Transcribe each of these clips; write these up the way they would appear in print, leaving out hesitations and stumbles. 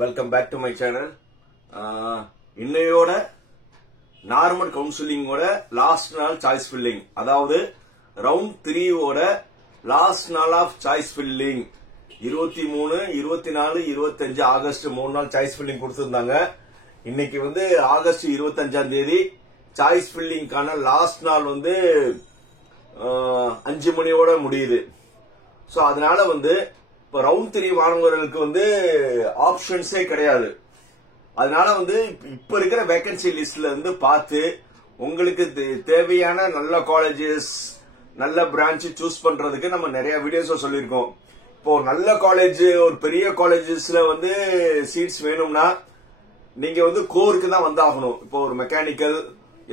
Welcome back to my channel. இன்னையோட normal கவுன்சிலிங்கோட last நாள் சாய்ஸ் ஃபில்லிங், அதாவது ரவுண்ட் 3 லாஸ்ட் நாள் ஆஃப் சாய்ஸ் ஃபில்லிங் 23, 24, 25 ஆகஸ்ட் 3 நாள் சாய்ஸ் ஃபில்லிங் கொடுத்திருந்தாங்க. இன்னைக்கு ஆகஸ்ட் 25ஆம் தேதி சாய்ஸ் ஃபில்லிங்கான லாஸ்ட் நாள் 5 மணியோட முடியுது. சோ அதனால இப்ப ரவுண்ட் 3 வாங்குறவங்களுக்கு ஆப்ஷன்ஸே கிடையாது. அதனால இப்ப இருக்கிற வேகன்சி லிஸ்ட்ல பார்த்து உங்களுக்கு தேவையான நல்ல காலேஜஸ், நல்ல பிரான்ச் சூஸ் பண்றதுக்கு நம்ம நிறைய வீடியோஸ் சொல்லியிருக்கோம். இப்போ நல்ல காலேஜ், ஒரு பெரிய காலேஜஸ்ல சீட்ஸ் வேணும்னா நீங்க கோருக்கு தான் வந்தாகணும். இப்போ ஒரு mechanical,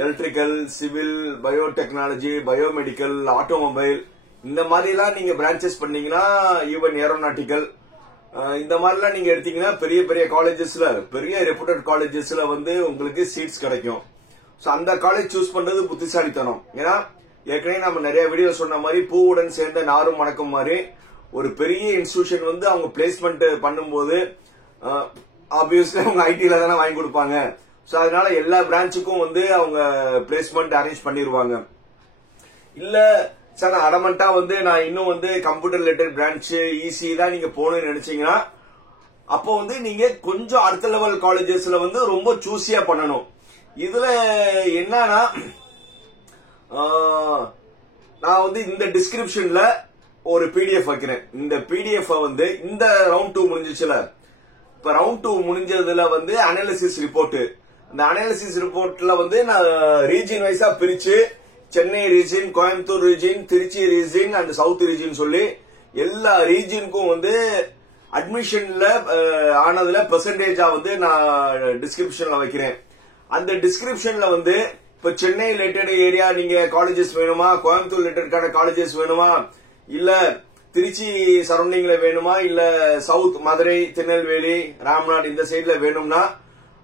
electrical, civil, biotechnology, biomedical, automobile இந்த மாதிரி எல்லாம் நீங்க பிரான்சஸ் பண்ணீங்கன்னா, ஈவன் ஏரோநாட்டிக்கல் இந்த மாதிரி எல்லாம் நீங்க எடுத்தீங்கன்னா பெரிய பெரிய காலேஜஸ்ல, பெரிய ரெப்யூட்டட் காலேஜஸ்ல உங்களுக்கு சீட்ஸ் கிடைக்கும். சோ அந்த காலேஜ் சூஸ் பண்றது புத்திசாலித்தனம். ஏன்னா ஏற்கனவே நம்ம நிறைய வீடியோ சொன்ன மாதிரி பூவுடன் சேர்ந்த நாரும் மணக்கும் மாதிரி ஒரு பெரிய இன்ஸ்டிடியூஷன் அவங்க பிளேஸ்மெண்ட் பண்ணும்போது ஆப்வியஸ்லி அவங்க ஐடில தானே வாங்கி கொடுப்பாங்க. சோ அதனால எல்லா பிரான்ச்சுக்கும் அவங்க பிளேஸ்மெண்ட் அரேஞ்ச் பண்ணிருவாங்க. இல்ல சார் நான் அடமெண்டா நான் இன்னும் கம்ப்யூட்டர் ரிலேட்டட் பிரான்ச் ஈஸி தான் நீங்க போகணும்னு நினைச்சீங்கன்னா, அப்போ நீங்க கொஞ்சம் அடுத்த லெவல் காலேஜஸ்ல ரொம்ப சூஸியா பண்ணணும். இதுல என்னன்னா, நான் இந்த டிஸ்கிரிப்ஷன்ல ஒரு பிடிஎஃப் வைக்கிறேன். இந்த பிடிஎஃப் இந்த ரவுண்ட் 2 முடிஞ்சிச்சுல, இப்ப ரவுண்ட் 2 முடிஞ்சதுல அனாலிசிஸ் ரிப்போர்ட், அந்த அனாலிசிஸ் ரிப்போர்ட்ல நான் ரீஜியன் வைஸா பிரிச்சு Chennai region, Coimbatore region, Trichy region and south region சொல்லி எல்லா ரீஜியனுக்கும் அட்மிஷன்ல ஆனதுல பெர்சன்டேஜா நான் டிஸ்கிரிப்ஷன்ல வைக்கிறேன். அந்த டிஸ்கிரிப்ஷன்ல இப்ப சென்னை ரிலேட்டட் ஏரியா நீங்க காலேஜஸ் வேணுமா, கோயம்புத்தூர் ரிலேட்டடான காலேஜஸ் வேணுமா, இல்ல திருச்சி சரௌண்டிங்ல வேணுமா, இல்ல சவுத் மதுரை, திருநெல்வேலி, ராம்நாத் இந்த சைட்ல வேணும்னா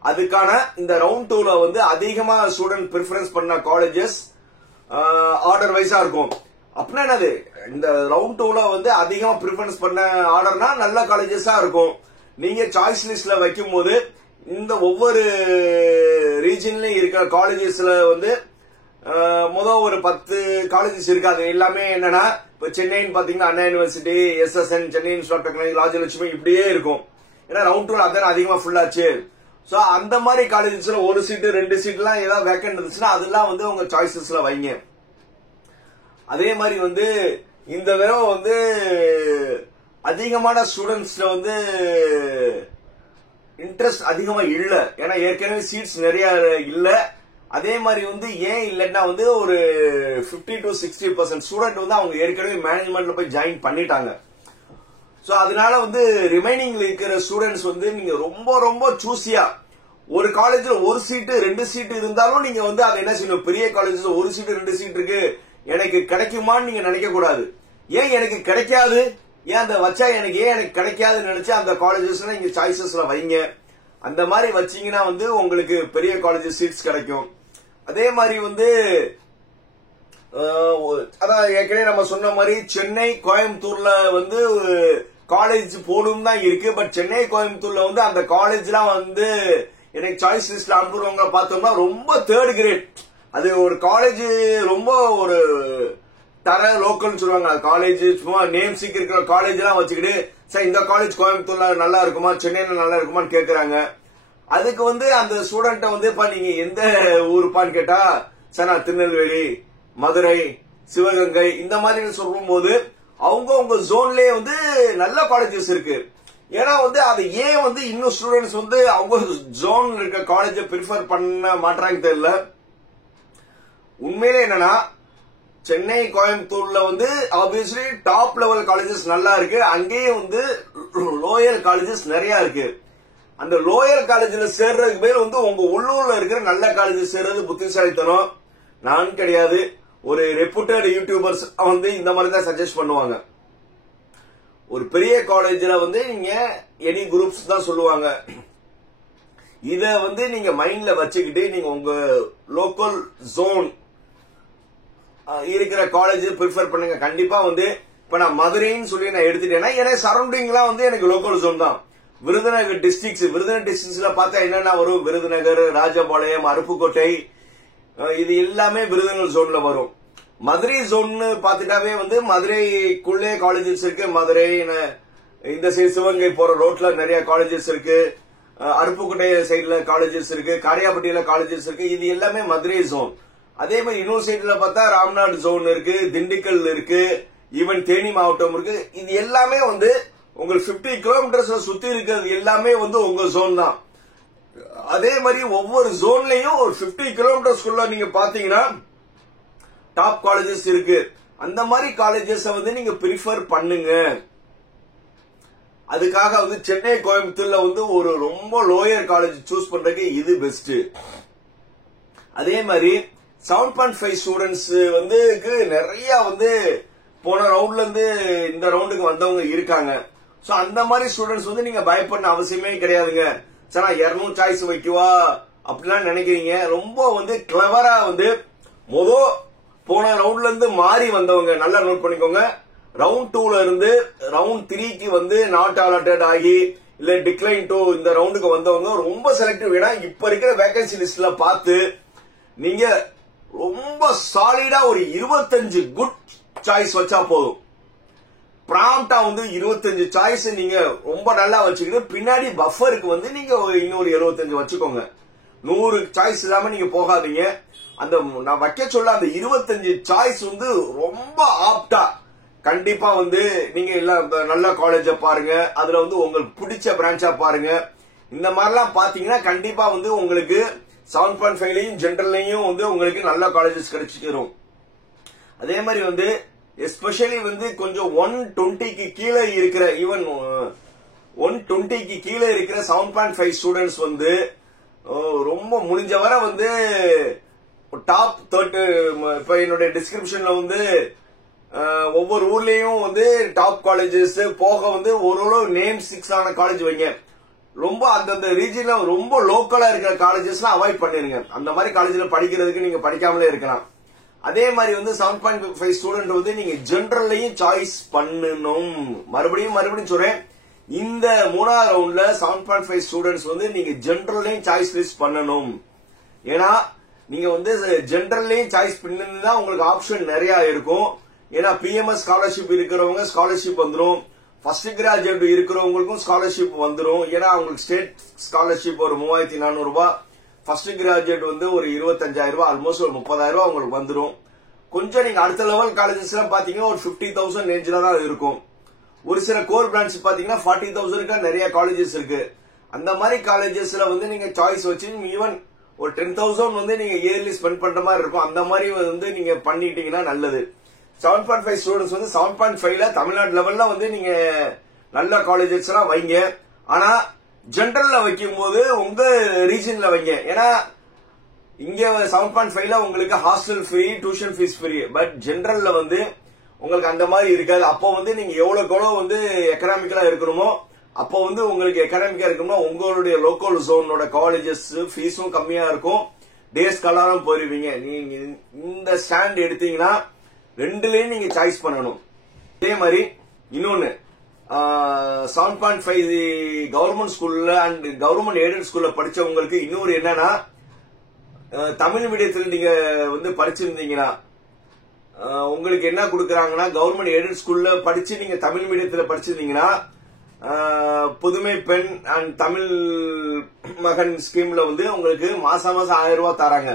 அதுக்கான இந்த ரவுண்ட் 2ல அதிகமா ஸ்டூடெண்ட் பிரிஃபரன்ஸ் பண்ண காலேஜஸ் ஆர்டர் வைஸா இருக்கும். அப்படின்னா என்னது, இந்த ரவுண்ட் 2ல அதிகமா பிரிஃபரன்ஸ் பண்ண ஆர்டர்னா நல்ல காலேஜஸா இருக்கும். நீங்க சாய்ஸ் லிஸ்ட்ல வைக்கும் போது இந்த ஒவ்வொரு ரீஜன்லயும் இருக்கிற காலேஜஸ்ல ஒரு 10 காலேஜஸ் இருக்காது. எல்லாமே என்னன்னா, இப்ப சென்னைன்னு பாத்தீங்கன்னா Anna university, SSN, Chennai institute of technology, Rajalakshmi இப்படியே இருக்கும். ஏன்னா ரவுண்ட் 2 அதான் அதிகமா ஃபுல் ஆச்சு. சோ அந்த மாதிரி காலேஜஸ்ல ஒரு சீட்டு 2 சீட் எல்லாம் ஏதாவது வேக்கன்ட் இருந்துச்சுன்னா அதெல்லாம் உங்க சாய்ஸஸ்ல வைங்க. அதே மாதிரி இந்த தடவை அதிகமான ஸ்டூடெண்ட்ஸ்ல இன்ட்ரெஸ்ட் அதிகமா இல்ல. ஏன்னா ஏற்கனவே சீட்ஸ் நிறைய இல்ல. அதே மாதிரி ஏன் இல்லன்னா ஒரு 50 to 60% ஸ்டூடெண்ட் அவங்க ஏற்கனவே மேனேஜ்மெண்ட்ல போய் ஜாயின் பண்ணிட்டாங்க. சோ அதனால ரிமைனிங்ல இருக்கிற ஸ்டூடெண்ட்ஸ் நீங்க ரொம்ப ரொம்ப சூஸியா, ஒரு காலேஜ்ல ஒரு சீட்டு 2 சீட்டு இருந்தாலும் நீங்க அதை என்ன செய்யணும், பெரிய காலேஜ்ல ஒரு சீட்டு 2 சீட் இருக்கு எனக்கு கிடைக்குமான்னு நீங்க நினைக்க கூடாது. ஏன் எனக்கு கிடைக்காது, ஏன் அந்த வச்சா எனக்கு கிடைக்காதுன்னு நினைச்சு அந்த காலேஜஸ்ல நீங்க சாய்ஸஸ்ல வைங்க. அந்த மாதிரி வச்சீங்கன்னா உங்களுக்கு பெரிய காலேஜ் சீட்ஸ் கிடைக்கும். அதே மாதிரி அதான் ஏற்கனவே நம்ம சொன்ன மாதிரி சென்னை, கோயம்புத்தூர்ல காலேஜ் போடும் தான் இருக்கு. பட் சென்னை, கோயம்புத்தூர்ல அந்த காலேஜ்லாம் எனக்கு சாய்ஸ் லிஸ்ட்ல அனுப்புறவங்க பார்த்தோம்னா ரொம்ப 3rd கிரேட். அது ஒரு காலேஜ் ரொம்ப ஒரு தர லோக்கல்னு சொல்லுவாங்க. அது காலேஜ் சும்மா நேம் சீக் இருக்கிற காலேஜ் எல்லாம் வச்சுக்கிட்டு சார் இந்த காலேஜ் கோயம்புத்தூர்ல நல்லா இருக்குமா, சென்னையில நல்லா இருக்குமான்னு கேக்குறாங்க. அதுக்கு அந்த ஸ்டூடெண்ட்ட நீங்க எந்த ஊருப்பான்னு கேட்டா, சார் நான் திருநெல்வேலி, மதுரை, சிவகங்கை இந்த மாதிரி சொல்லும் போது அவங்க உங்க ஜோன்லயே நல்ல காலேஜஸ் இருக்கு. ஏன்னா அது ஏன் இன்னும் ஸ்டூடெண்ட்ஸ் அவங்க ஜோன் இருக்க காலேஜ பிரிஃபர் பண்ண மாட்டாங்க தெரியல. உண்மையிலே என்னன்னா, சென்னை, கோயம்புத்தூர்ல ஆப்வியஸ்லி டாப் லெவல் காலேஜஸ் நல்லா இருக்கு. அங்கேயே லோயர் காலேஜஸ் நிறைய இருக்கு. அந்த லோயர் காலேஜ்ல சேர்றதுக்கு பேர் உங்க உள்ளூர்ல இருக்கிற நல்ல காலேஜ் சேர்றது புத்திசாலித்தனம். நான் கிடையாது, ஒரு ரெப்யூட்டட் யூடியூபர்ஸ் இந்த மாதிரி தான் சஜஸ்ட் பண்ணுவாங்க. ஒரு பெரிய காலேஜ்ல நீங்க எனி குரூப்ஸ் தான் சொல்லுவாங்க. இத நீங்க மைண்ட்ல வச்சுக்கிட்டு நீங்க உங்க லோக்கல் ஜோன் இருக்கிற காலேஜ் பிரிஃபர் பண்ணுங்க. கண்டிப்பா இப்ப நான் மதுரைன்னு சொல்லி நான் எடுத்துட்டேன்னா எனக்கு சரௌண்டிங் எல்லாம் எனக்கு லோக்கல் ஜோன் தான். விருதுநகர் டிஸ்ட்ரிக்ட்ஸ்ல பார்த்தா என்னென்ன வரும், விருதுநகர், ராஜபாளையம், அருப்புக்கோட்டை, இது எல்லாமே விருதுநகர் ஜோன்ல வரும். மதுரை ஜோன் பாத்துட்டாவே வந்து மதுரைக்குள்ளே காலேஜஸ் இருக்கு. மதுரை இந்த சைடு சிவகங்கை போற ரோட்ல நிறைய காலேஜஸ் இருக்கு. அருப்புக்கோட்டை சைட்ல காலேஜஸ் இருக்கு, காரியாபட்டியில காலேஜஸ் இருக்கு. இது எல்லாமே மதுரை ஜோன். அதே மாதிரி இன்னொரு சைட்ல பார்த்தா ராம்நாடு ஜோன் இருக்கு, திண்டுக்கல் இருக்கு, ஈவன் தேனி மாவட்டம் இருக்கு. இது எல்லாமே வந்து உங்களுக்கு 50 கிலோமீட்டர்ஸ்ல சுத்தி இருக்கிறது எல்லாமே வந்து உங்க ஜோன் தான். அதே மாதிரி ஒவ்வொரு ஜோன்லயும் ஒரு 50 கிலோமீட்டர்ஸ்குள்ள நீங்க பாத்தீங்கன்னா டாப் காலேஜஸ் இருக்கு. அந்த மாதிரி காலேஜஸ் வந்து நீங்க பிரிஃபர் பண்ணுங்க. அதுக்காக வந்து சென்னை, கோயம்புத்தூர்ல வந்து ஒரு ரொம்ப லோயர் காலேஜ் சூஸ் பண்றதுக்கு இது பெஸ்ட். அதே மாதிரி 7.5 ஸ்டூடெண்ட்ஸ் வந்து நிறைய வந்து போன ரவுண்ட்ல இருந்து இந்த ரவுண்டுக்கு வந்தவங்க இருக்காங்க. சோ அந்த மாதிரி ஸ்டூடெண்ட்ஸ் வந்து நீங்க பயப்பட அவசியமே கிடையாதுங்க. சார் நான் 200 சாய்ஸ் வைக்குவா அப்படிலாம் நினைக்கிறீங்க. ரொம்ப வந்து கிளவரா வந்து போன ரவுண்ட்ல இருந்து மாறி வந்தவங்க நல்லா நோட் பண்ணிக்கோங்க. ரவுண்ட் 2ல இருந்து ரவுண்ட் 3க்கு வந்து நாட் அலாட்டட் ஆகி இல்ல டிக்ளைன் டு இந்த ரவுண்டுக்கு வந்தவங்க ரொம்ப செலக்டிவ். ஏன்னா இப்ப இருக்கிற வேகன்சி லிஸ்ட்ல பார்த்து நீங்க ரொம்ப சாலிடா ஒரு 25 குட் சாய்ஸ் வச்சா போதும். பிராம்டா வந்து 25 சாய்ஸ் நீங்க ரொம்ப நல்லா வச்சுக்கிட்டு பின்னாடி பஃபருக்கு வந்து நீங்க இன்னொரு 75 வச்சுக்கோங்க. 100 சாய்ஸ் இல்லாம நீங்க போகாதீங்க. அந்த நான் வைக்க சொல்ல அந்த 25 சாய்ஸ் வந்து ரொம்ப ஆப்டா கண்டிப்பா வந்து நீங்க நல்ல காலேஜ பாருங்க. அதுல வந்து உங்களுக்கு பிடிச்ச பிரான்ச்சா பாருங்க. இந்த மாதிரிலாம் பாத்தீங்கன்னா கண்டிப்பா வந்து உங்களுக்கு 7.5லயும் ஜெனரல்லையும் வந்து உங்களுக்கு நல்ல காலேஜஸ் கிடைச்சிரும். அதே மாதிரி வந்து எஸ்பெஷலி வந்து கொஞ்சம் 120க்கு கீழே இருக்கிற ஈவன் 120க்கு கீழே இருக்கிற 7.5 ஸ்டூடெண்ட்ஸ் வந்து ரொம்ப முடிஞ்ச வரை வந்து டாப் 30 இப்ப என்னுடைய டிஸ்கிரிப்ஷன்ல வந்து ஒவ்வொரு ஊர்லயும் வந்து டாப் காலேஜஸ் போக வந்து ஒரு நேம் 6 ஆன காலேஜ் வைங்க. ரொம்ப அந்தந்த ரீஜன்ல ரொம்ப லோக்கலா இருக்கிற காலேஜஸ்லாம் அவாய்ட் பண்ணிருங்க. அந்த மாதிரி காலேஜ்ல படிக்கிறதுக்கு நீங்க படிக்காமலே இருக்கலாம். அதே மாதிரி வந்து 7.5 ஸ்டூடெண்ட் வந்து நீங்க ஜெனரல்லையும் சாய்ஸ் பண்ணணும். மறுபடியும் சொல்றேன், இந்த 3வது ரவுண்ட்ல 7.5 ஸ்டூடெண்ட்ஸ் வந்து நீங்க ஜெனரல்லையும் சாய்ஸ் லிஸ்ட் பண்ணணும். ஏன்னா நீங்க வந்து ஜெனரல்லையும் சாய்ஸ் பண்ணா உங்களுக்கு ஆப்ஷன் நிறைய இருக்கும். ஏன்னா பிஎம்எஸ் ஸ்காலர்ஷிப் இருக்கிறவங்க ஸ்காலர்ஷிப் வந்துடும். ஃபர்ஸ்ட் கிராஜுவேட் இருக்கிறவங்களுக்கும் ஸ்காலர்ஷிப் வந்துடும். ஏன்னா அவங்களுக்கு ஸ்டேட் ஸ்காலர்ஷிப் ஒரு 3400 ரூபாய், ஃபர்ஸ்ட் கிராஜுவேட் வந்து ஒரு 25,000 ரூபாய், ஆல்மோஸ்ட் ஒரு 30,000 ரூபாய் உங்களுக்கு வந்துடும். கொஞ்சம் நீங்க அடுத்த லெவல் காலேஜஸ் எல்லாம் பாத்தீங்கன்னா ஒரு 50,000 ரேஞ்சில தான் இருக்கும். ஒரு சில கோர் பிரான்ச் பாத்தீங்கன்னா 40,000 நிறைய காலேஜஸ் இருக்கு. அந்த மாதிரி காலேஜஸ்ல வந்து நீங்க சாய்ஸ் வச்சு ஈவன் ஒரு 10,000 வந்து நீங்க இயர்லி ஸ்பெண்ட் பண்ற மாதிரி இருக்கும். அந்த மாதிரி வந்து நீங்க பண்ணிட்டீங்கன்னா நல்லது. 7.5 ஸ்டூடெண்ட்ஸ் வந்து 7.5ல தமிழ்நாடு லெவல்ல வந்து நீங்க நல்ல காலேஜஸ் எல்லாம் வைங்க. ஆனா ஜெனரல்ல வைக்கும் போது உங்க ரீஜன்ல வைங்க. ஏன்னா இங்க 7.5ல உங்களுக்கு hostel free, tuition fees free. But ஜெனரல்ல வந்து உங்களுக்கு அந்த மாதிரி இருக்காது. அப்போ வந்து நீங்க எவ்வளவு வந்து எக்கனாமிக்கலா இருக்கணுமோ அப்போ வந்து உங்களுக்கு எக்கனாமிக்கா இருக்கணும்னா உங்களுடைய லோக்கல் ஜோனோட காலேஜஸ் ஃபீஸும் கம்மியா இருக்கும். டேஸ் கலாரம் போயிருவீங்க. நீங்க இந்த ஸ்டாண்ட் எடுத்தீங்கன்னா ரெண்டுலயும் நீங்க சாய்ஸ் பண்ணணும். அதே மாதிரி இன்னொன்னு 7.5 கவர்மெண்ட் ஸ்கூல்ல அண்ட் கவர்மெண்ட் எய்டட் ஸ்கூல்ல படிச்சவங்களுக்கு இன்னொரு என்னன்னா, தமிழ் மீடியத்தில் நீங்க வந்து படிச்சிருந்தீங்கன்னா உங்களுக்கு என்ன கொடுக்கறாங்கன்னா, கவர்மெண்ட் எய்டட் ஸ்கூல்ல படிச்சு நீங்க தமிழ் மீடியத்தில் படிச்சிருந்தீங்கன்னா புதுமை பெண் அண்ட் தமிழ் மகன் ஸ்கீம்ல வந்து உங்களுக்கு மாசம் 1000 ரூபாய் தராங்க.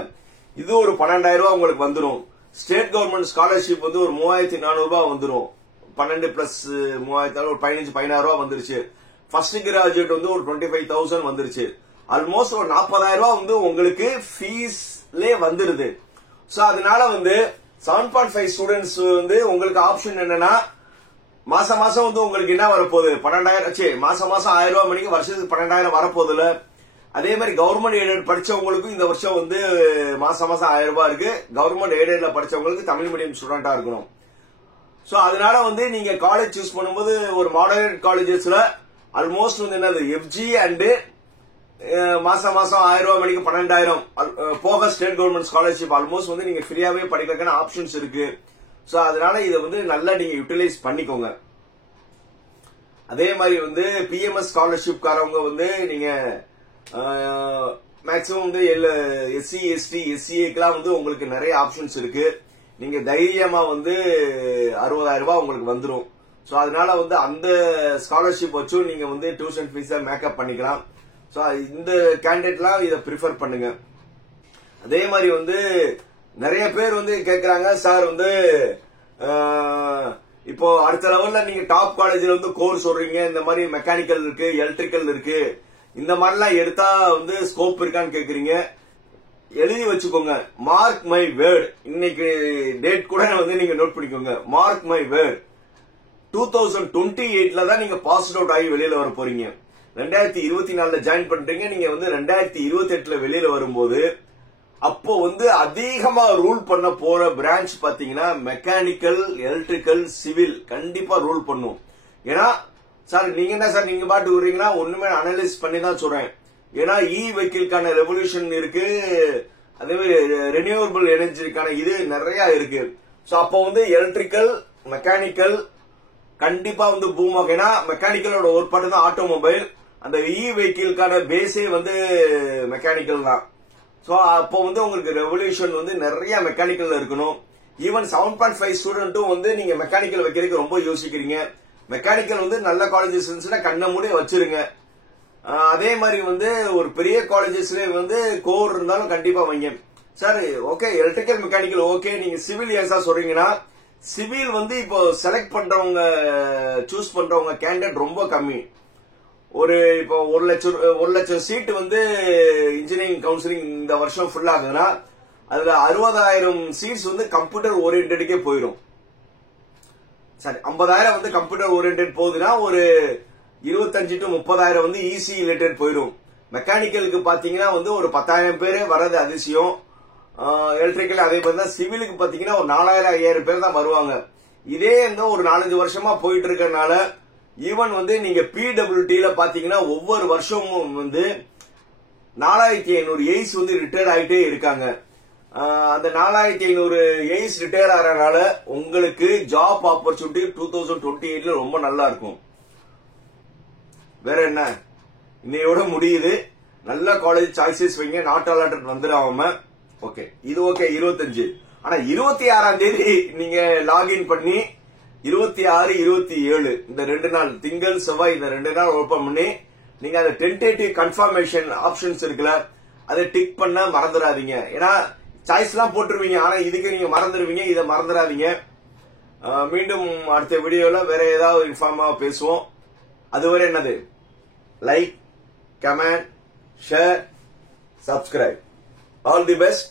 இது ஒரு 12,000 ரூபாய் உங்களுக்கு வந்துடும். ஸ்டேட் கவர்மெண்ட் ஸ்காலர்ஷிப் வந்து ஒரு 3,400 ரூபாய் வந்துடும். 12 பிளஸ் 3,000 ஒரு 15,000 ரூபாய் வந்துருச்சு. ஃபர்ஸ்ட் கிராஜுவேட் வந்து ஒரு 25,000 வந்துருச்சு. ஆல்மோஸ்ட் ஒரு 40,000 ரூபாய் வந்து உங்களுக்கு ஃபீஸ்லே வந்துருது. சோ அதனால வந்து 7.5 ஸ்டூடெண்ட்ஸ் வந்து உங்களுக்கு ஆப்ஷன் என்னன்னா, மாசம் வந்து உங்களுக்கு என்ன வரப்போகுது 12,000 மாசம் 1000 ரூபாய் மணிக்கு வருஷத்துக்கு 12,000 வரப்போகுதுல. அதே மாதிரி கவர்மெண்ட் எய்டட் படிச்சவங்களுக்கும் இந்த வருஷம் வந்து மாசம் 1000 ரூபாய் இருக்கு. கவர்மெண்ட் எய்டட்ல படிச்சவங்களுக்கு தமிழ் மீடியம் ஸ்டூடெண்டா இருக்கணும். சோ அதனால வந்து நீங்க காலேஜ் சூஸ் பண்ணும்போது ஒரு மாடரேட் காலேஜஸ்ல ஆல்மோஸ்ட் வந்து என்னது எஃப்ஜி அண்ட் மாசம் 1000 ரூபாய் மணிக்கு 12,000 போக ஸ்டேட் கவர்மெண்ட் ஸ்காலர்ஷிப் ஆல்மோஸ்ட் வந்து நீங்க ஃப்ரீயாவே படிக்கிறதுக்கான ஆப்ஷன்ஸ் இருக்கு. சோ அதனால இதை வந்து நல்லா நீங்க யூட்டிலைஸ் பண்ணிக்கோங்க. அதே மாதிரி வந்து பிஎம்எஸ் ஸ்காலர்ஷிப் காரவங்க வந்து நீங்க மேக்சிமம் வந்து எஸ்சி எஸ்டி எஸ்சிஏக்கெல்லாம் வந்து உங்களுக்கு நிறைய ஆப்ஷன்ஸ் இருக்கு. நீங்க தைரியமா வந்து 60,000 ரூபாய் உங்களுக்கு வந்துடும். சோ அதனால வந்து அந்த ஸ்காலர்ஷிப் வச்சும் நீங்க வந்து டியூஷன் ஃபீஸை மேக்கப் பண்ணிக்கலாம். சோ இந்த கேண்டிடேட்லாம் இதை ப்ரிஃபர் பண்ணுங்க. அதே மாதிரி வந்து நிறைய பேர் வந்து கேக்குறாங்க, சார் வந்து இப்போ அடுத்த லெவல்ல நீங்க டாப் காலேஜ்ல வந்து கோர்ஸ் சொல்றீங்க, இந்த மாதிரி மெக்கானிக்கல் இருக்கு, எலக்ட்ரிக்கல் இருக்கு, இந்த மாதிரிலாம் எடுத்தா வந்து ஸ்கோப் இருக்கான்னு கேக்குறீங்க. எழுதி வச்சுக்கோங்க, மார்க் மை வேர்ட். இன்னைக்கு டேட் கூட வந்து நீங்க நோட் பண்ணிக்கோங்க, மார்க் மை வேர்ட். 2028ல தான் நீங்க பாஸ் அவுட் ஆகி வெளியில வர போறீங்க. 2024ல ஜாயின் பண்றீங்க. நீங்க வந்து 2028ல வெளியில வரும்போது அப்போ வந்து அதிகமா ரூல் பண்ண போற பிரான்ச் பாத்தீங்கன்னா மெக்கானிக்கல், எலக்ட்ரிக்கல், சிவில் கண்டிப்பா ரூல் பண்ணும். ஏன்னா சார் நீங்க என்ன சார் நீங்க பாட்டு விடுறீங்கன்னா ஒண்ணுமே அனலைஸ் பண்ணி தான் சொல்றேன். ஏன்னா வெஹிக்கிள்கான ரெவல்யூஷன் இருக்கு, அதே மாதிரி ரெனியூவபிள் எனர்ஜிக்கான இது நிறைய இருக்கு. சோ அப்போ வந்து எலக்ட்ரிக்கல், மெக்கானிக்கல் கண்டிப்பா வந்து பூம் ஆகும். ஏன்னா மெக்கானிக்கலோட ஒரு பாட்டு தான் ஆட்டோமொபைல். அந்த வெஹிக்கிள்கான பேஸே வந்து மெக்கானிக்கல் தான். சோ அப்போ வந்து உங்களுக்கு ரெவல்யூஷன் வந்து நிறைய மெக்கானிக்கல்ல இருக்கணும். ஈவன் 7.5 ஸ்டூடெண்ட்டும் வந்து நீங்க மெக்கானிக்கல் வைக்கிறதுக்கு ரொம்ப யோசிக்கிறீங்க. மெக்கானிக்கல் வந்து நல்ல காலேஜஸ் இருந்துச்சுன்னா கண்ண மூடி வச்சிருங்க. அதே மாதிரி வந்து ஒரு பெரிய காலேஜஸ்ல வந்து கோர் இருந்தாலும் கண்டிப்பா வைங்க. Sir okay electrical mechanical okay, நீங்க சிவில் ஏன் சார் சொல்றீங்கன்னா சிவில் வந்து இப்போ செலக்ட் பண்றவங்க சூஸ் பண்றவங்க கேண்டிடேட் ரொம்ப கம்மி. இப்போ 1 லட்சம் சீட் வந்து இன்ஜினியரிங் கவுன்சிலிங் இந்த வருஷம் ஃபுல் ஆகுதுன்னா அதுல 60,000 சீட்ஸ் வந்து கம்ப்யூட்டர் ஓரியன்டே போயிடும். சரி 50,000 வந்து கம்ப்யூட்டர் ஓரியன்ட் போகுதுன்னா ஒரு 25 to 30,000 வந்து ஈஸி ரிலேட்டட் போயிடும். மெக்கானிக்கலுக்கு பாத்தீங்கன்னா வந்து ஒரு 10,000 பேரே வர்றது அதிசயம். எலக்ட்ரிக்கல் அதே மாதிரி தான். சிவிலுக்கு பாத்தீங்கன்னா ஒரு 4,000 5,000 பேர் தான் வருவாங்க. இதே இந்த ஒரு 4-5 வருஷமா போயிட்டு இருக்கறனால ஈவன் வந்து நீங்க பிடபிள்யூடில பாத்தீங்கன்னா ஒவ்வொரு வருஷமும் வந்து 4,500 எய்ஸ் வந்து ரிட்டையர்ட் ஆகிட்டே இருக்காங்க. அந்த 4,500 எய்ஸ் ரிட்டையர் ஆகிறனால உங்களுக்கு ஜாப் ஆப்பர்ச்சுனிட்டி 2028ல ரொம்ப நல்லா இருக்கும். வேற என்ன, இன்னையோட முடியுது. நல்ல காலேஜ் சாய்ஸஸ் வைங்க, நாட் அலாட்டட் வந்துடாம. ஓகே இது ஓகே 25. ஆனா 26ஆம் தேதி நீங்க லாகின் பண்ணி 26, 27 இந்த 2 நாள் திங்கள் செவ்வாய் இந்த 2 நாள் ஓபன் பண்ணி நீங்க அந்த டென்டேட்டிவ் கன்ஃபர்மேஷன் ஆப்ஷன்ஸ் இருக்குல்ல அதை டிக் பண்ண மறந்துடாதீங்க. ஏன்னா சாய்ஸ் எல்லாம் போட்டுருவீங்க, ஆனா இதுக்கு நீங்க மறந்துடுவீங்க. இதை மறந்துடாதீங்க. மீண்டும் அடுத்த வீடியோல வேற ஏதாவது இன்ஃபார்மா பேசுவோம். அதுவரை என்னது, like, comment, share, subscribe. All the best.